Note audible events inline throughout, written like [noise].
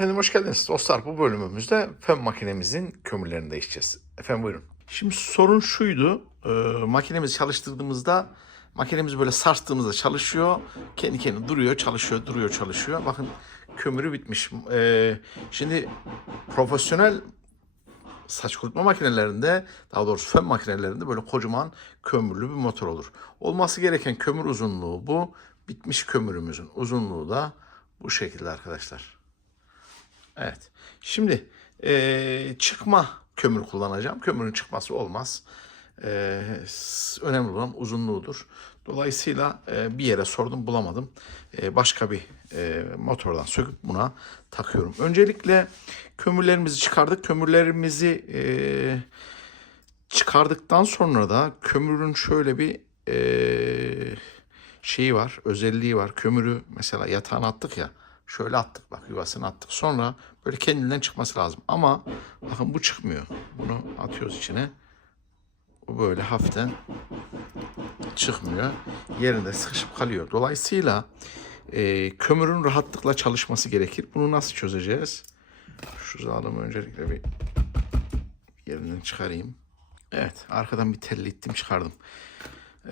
Efendim hoş geldiniz dostlar. Bu bölümümüzde fön makinemizin kömürlerini değişeceğiz. Efendim buyurun. Şimdi sorun şuydu. E, makinemizi çalıştırdığımızda makinemiz böyle sarstığımızda çalışıyor. Kendi kendine duruyor, çalışıyor, duruyor, çalışıyor. Bakın kömürü bitmiş. E, şimdi profesyonel saç kurutma makinelerinde daha doğrusu fön makinelerinde böyle kocaman kömürlü bir motor olur. Olması gereken kömür uzunluğu bu. Bitmiş kömürümüzün uzunluğu da bu şekilde arkadaşlar. Evet. Şimdi eee, çıkma kömür kullanacağım. Kömürün çıkması olmaz. S- önemli olan uzunluğudur. Dolayısıyla eee, bir yere sordum bulamadım. Eee, başka bir eee, motordan söküp buna takıyorum. Öncelikle kömürlerimizi çıkardık. Kömürlerimizi eee, çıkardıktan sonra da kömürün şöyle bir eee, şeyi var, özelliği var. Kömürü mesela yatağına attık ya. Şöyle attık bak yuvasını attık. Sonra böyle kendinden çıkması lazım. Ama bakın bu çıkmıyor. Bunu atıyoruz içine. Bu böyle hafiften çıkmıyor. Yerinde sıkışıp kalıyor. Dolayısıyla e, kömürün rahatlıkla çalışması gerekir. Bunu nasıl çözeceğiz? Şu zalımı öncelikle bir yerinden çıkarayım. Evet arkadan bir telli ittim çıkardım.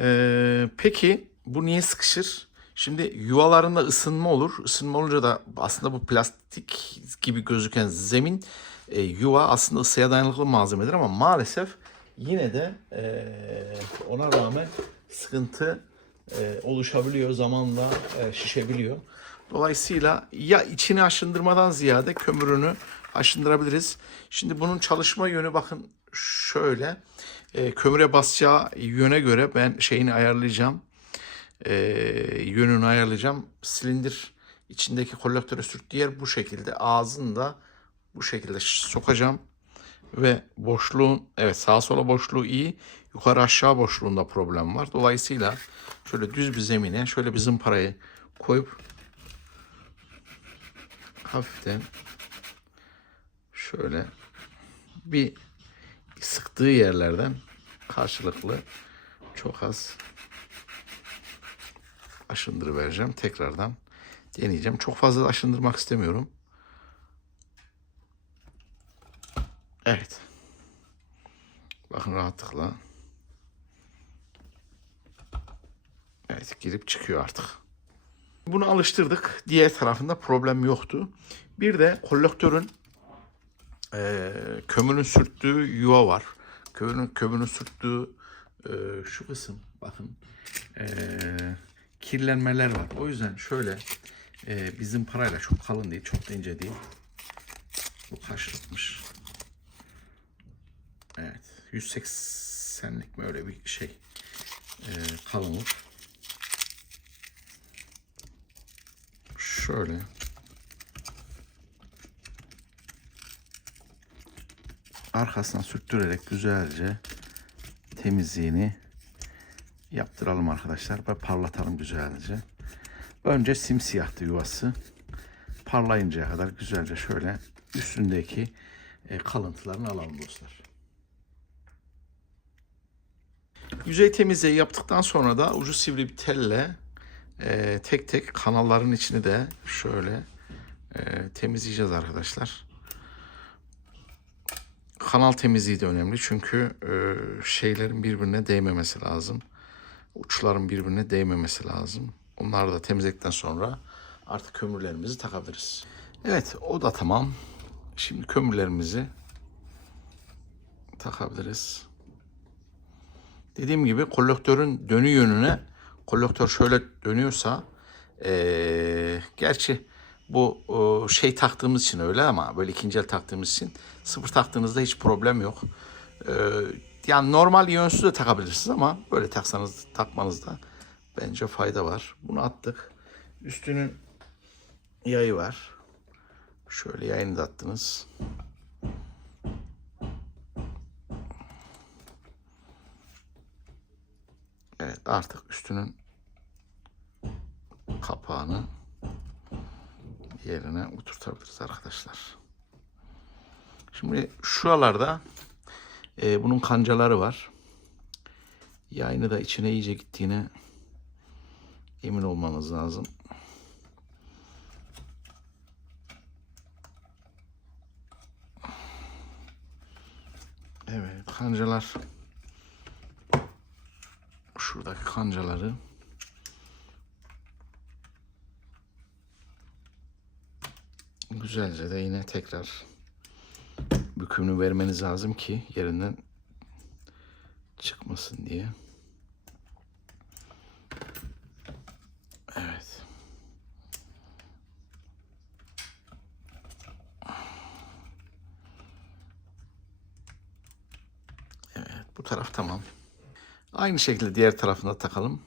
Ee, peki bu niye sıkışır? Şimdi yuvalarında ısınma olur. Isınma olunca da aslında bu plastik gibi gözüken zemin e, yuva aslında ısıya dayanıklı malzemedir ama maalesef yine de e, ona rağmen sıkıntı e, oluşabiliyor. Zamanla e, şişebiliyor. Dolayısıyla ya içini aşındırmadan ziyade kömürünü aşındırabiliriz. Şimdi bunun çalışma yönü bakın şöyle. E, kömüre basacağı yöne göre ben şeyini ayarlayacağım. E, yönünü ayarlayacağım. Silindir içindeki kolektörü sürttüğü yer bu şekilde. Ağzını da bu şekilde sokacağım. Ve boşluğun evet sağa sola boşluğu iyi. Yukarı aşağı boşluğunda problem var. Dolayısıyla şöyle düz bir zemine şöyle bir zımparayı koyup hafiften şöyle bir sıktığı yerlerden karşılıklı çok az aşındırı vereceğim. Tekrardan deneyeceğim. Çok fazla aşındırmak istemiyorum. Evet. Bakın rahatlıkla. Evet girip çıkıyor artık. Bunu alıştırdık. Diğer tarafında problem yoktu. Bir de kolektörün e, kömürün sürttüğü yuva var. Kömürün, kömürün sürttüğü e, şu kısım bakın e, kirlenmeler var. O yüzden şöyle e, bizim parayla çok kalın değil, çok ince değil. Bu karşılıkmış. Evet. 180'lik mi öyle bir şey e, kalınlık. Şöyle arkasına sürttürerek güzelce temizliğini yaptıralım arkadaşlar ve parlatalım güzelce. Önce simsiyahtı yuvası. Parlayıncaya kadar güzelce şöyle üstündeki e, kalıntılarını alalım dostlar. Yüzey temizliği yaptıktan sonra da ucu sivri bir telle e, tek tek kanalların içini de şöyle e, temizleyeceğiz arkadaşlar. Kanal temizliği de önemli çünkü e, şeylerin birbirine değmemesi lazım. Uçların birbirine değmemesi lazım. Onları da temizledikten sonra artık kömürlerimizi takabiliriz. Evet o da tamam. Şimdi kömürlerimizi takabiliriz. Dediğim gibi kolektörün dönü yönüne kolektör şöyle dönüyorsa eee, gerçi bu o, şey taktığımız için öyle ama böyle ikinci el taktığımız için sıfır taktığınızda hiç problem yok. Eee, yani normal yönsüz de takabilirsiniz ama böyle taksanız takmanızda bence fayda var. Bunu attık. Üstünün yayı var. Şöyle yayını da attınız. Evet artık üstünün kapağını yerine oturtabiliriz arkadaşlar. Şimdi şuralarda e, bunun kancaları var. Yayını da içine iyice gittiğine emin olmanız lazım. Evet kancalar şuradaki kancaları güzelce de yine tekrar bükümünü vermeniz lazım ki yerinden çıkmasın diye. Evet. Evet, bu taraf tamam. Aynı şekilde diğer tarafına takalım.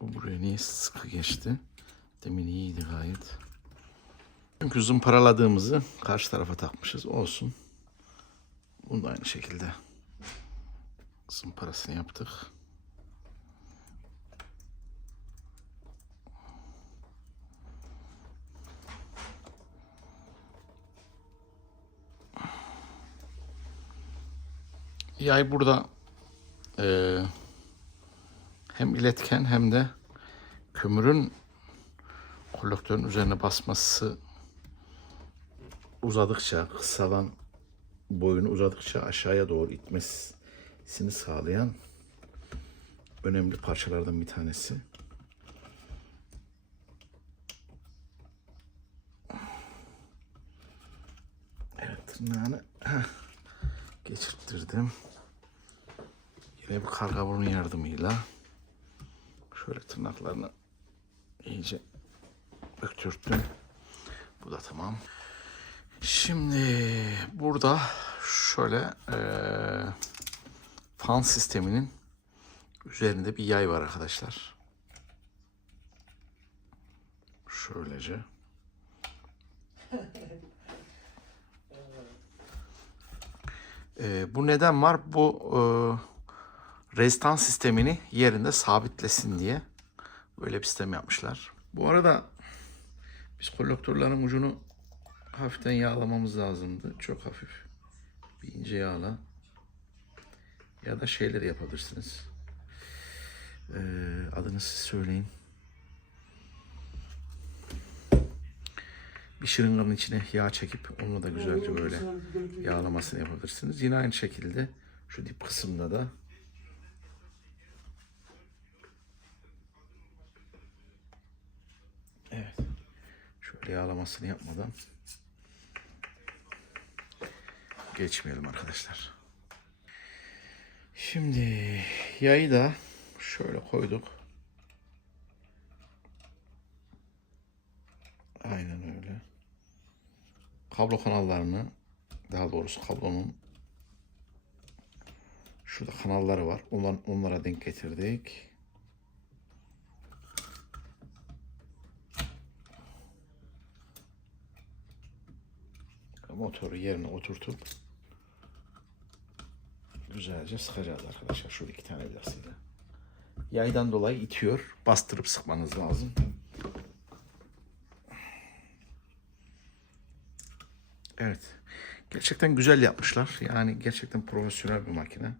Bu buraya niye sıkı geçti? Demin iyiydi gayet. Çünkü zımparaladığımızı karşı tarafa takmışız. Olsun. Bunu da aynı şekilde zımparasını yaptık. Yay burada eee, hem iletken hem de kömürün kolektörün üzerine basması uzadıkça, kısalan boyunu uzadıkça aşağıya doğru itmesini sağlayan önemli parçalardan bir tanesi. Evet tırnağını [clears throat] geçirttirdim. Yine bir karga burun yardımıyla şöyle tırnaklarını iyice öktürttüm. Bu da tamam. Şimdi burada şöyle eee, fan sisteminin üzerinde bir yay var arkadaşlar. Şöylece. Eee, bu neden var? Bu eee rezistans sistemini yerinde sabitlesin diye böyle bir sistem yapmışlar. Bu arada biz kolektörlerin ucunu hafiften yağlamamız lazımdı. Çok hafif. Bir ince yağla. Ya da şeyler yapabilirsiniz. Ee, adını siz söyleyin. Bir şırınganın içine yağ çekip onunla da güzelce böyle yağlamasını yapabilirsiniz. Yine aynı şekilde şu dip kısımda da Evet. Şöyle yağlamasını yapmadan geçmeyelim arkadaşlar. Şimdi yayı da şöyle koyduk. Aynen öyle. Kablo kanallarını daha doğrusu kablonun şurada kanalları var. Onlara, onlara denk getirdik. Motoru yerine oturtup güzelce sıkacağız arkadaşlar. Şöyle iki tane vidasıyla. Yaydan dolayı itiyor. Bastırıp sıkmanız lazım. Evet. Gerçekten güzel yapmışlar. Yani gerçekten profesyonel bir makine.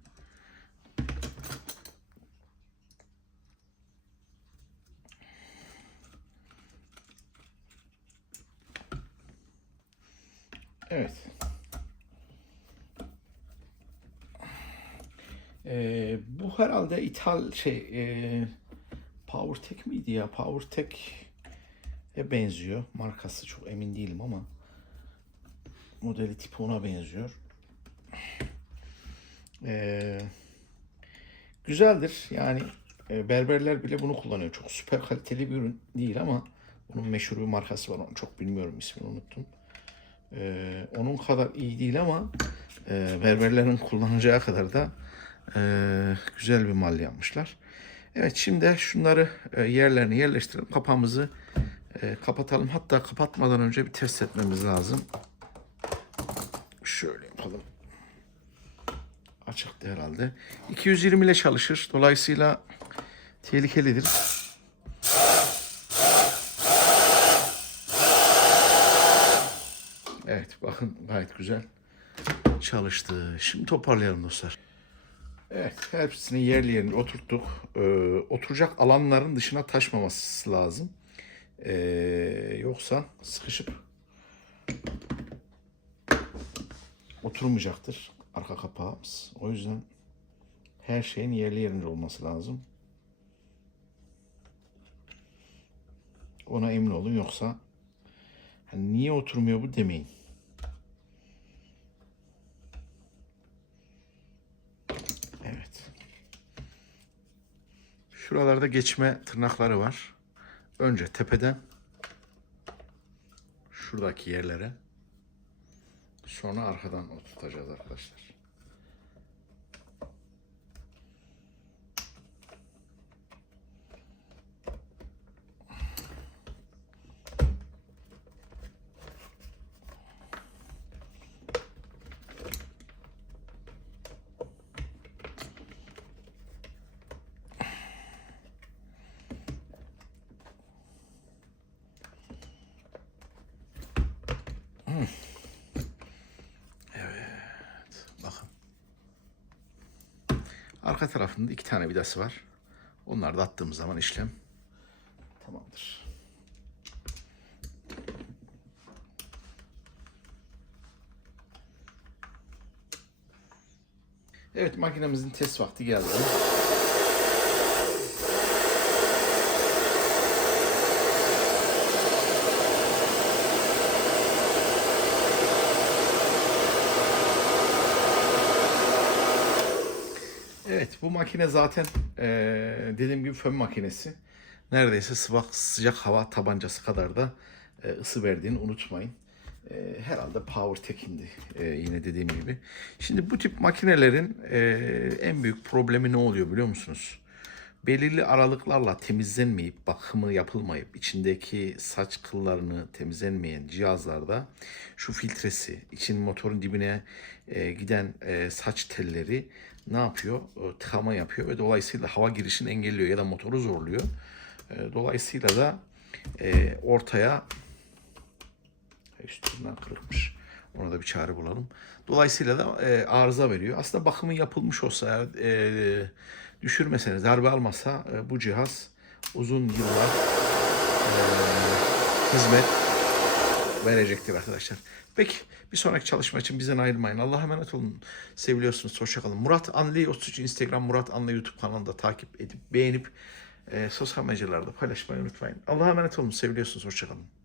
Evet. Ee, bu herhalde ithal şey e, PowerTech miydi ya? PowerTech'e benziyor. Markası çok emin değilim ama modeli tipi ona benziyor. Ee, güzeldir. Yani e, berberler bile bunu kullanıyor. Çok süper kaliteli bir ürün değil ama bunun meşhur bir markası var. Onu çok bilmiyorum ismini unuttum. Ee, onun kadar iyi değil ama e, berberlerin kullanacağı kadar da e, güzel bir mal yapmışlar. Evet şimdi şunları e, yerlerine yerleştirelim. Kapağımızı e, kapatalım. Hatta kapatmadan önce bir test etmemiz lazım. Şöyle yapalım. Açıktı herhalde. 220 ile çalışır. Dolayısıyla tehlikelidir. Evet bakın gayet güzel çalıştı. Şimdi toparlayalım dostlar. Evet, hepsini yerli yerine oturttuk. Ee, oturacak alanların dışına taşmaması lazım. Ee, yoksa sıkışıp oturmayacaktır arka kapağımız. O yüzden her şeyin yerli yerinde olması lazım. Ona emin olun yoksa hani niye oturmuyor bu demeyin. Evet. Şuralarda geçme tırnakları var. Önce tepeden şuradaki yerlere sonra arkadan oturtacağız arkadaşlar. Arka tarafında iki tane vidası var. Onları da attığımız zaman işlem tamamdır. Evet makinemizin test vakti geldi. Evet bu makine zaten eee, dediğim gibi fön makinesi. Neredeyse sıvak sıcak hava tabancası kadar da e, ısı verdiğini unutmayın. E, herhalde PowerTech'indi e, yine dediğim gibi. Şimdi bu tip makinelerin e, en büyük problemi ne oluyor biliyor musunuz? Belirli aralıklarla temizlenmeyip, bakımı yapılmayıp, içindeki saç kıllarını temizlenmeyen cihazlarda şu filtresi, için motorun dibine e, giden e, saç telleri ne yapıyor? E, tıkama yapıyor ve dolayısıyla hava girişini engelliyor ya da motoru zorluyor. E, dolayısıyla da e, ortaya üstünden kırıkmış. Ona da bir çare bulalım. Dolayısıyla da e, arıza veriyor. Aslında bakımı yapılmış olsa e, düşürmeseniz, darbe almasa e, bu cihaz uzun yıllar e, hizmet verecektir arkadaşlar. Peki bir sonraki çalışma için bizden ayrılmayın. Allah'a emanet olun. Seviliyorsunuz. Hoşçakalın. Murat Anlı 33 Instagram Murat Anlı YouTube kanalında takip edip beğenip e, sosyal mecralarda paylaşmayı unutmayın. Allah'a emanet olun. Seviliyorsunuz. Hoşçakalın.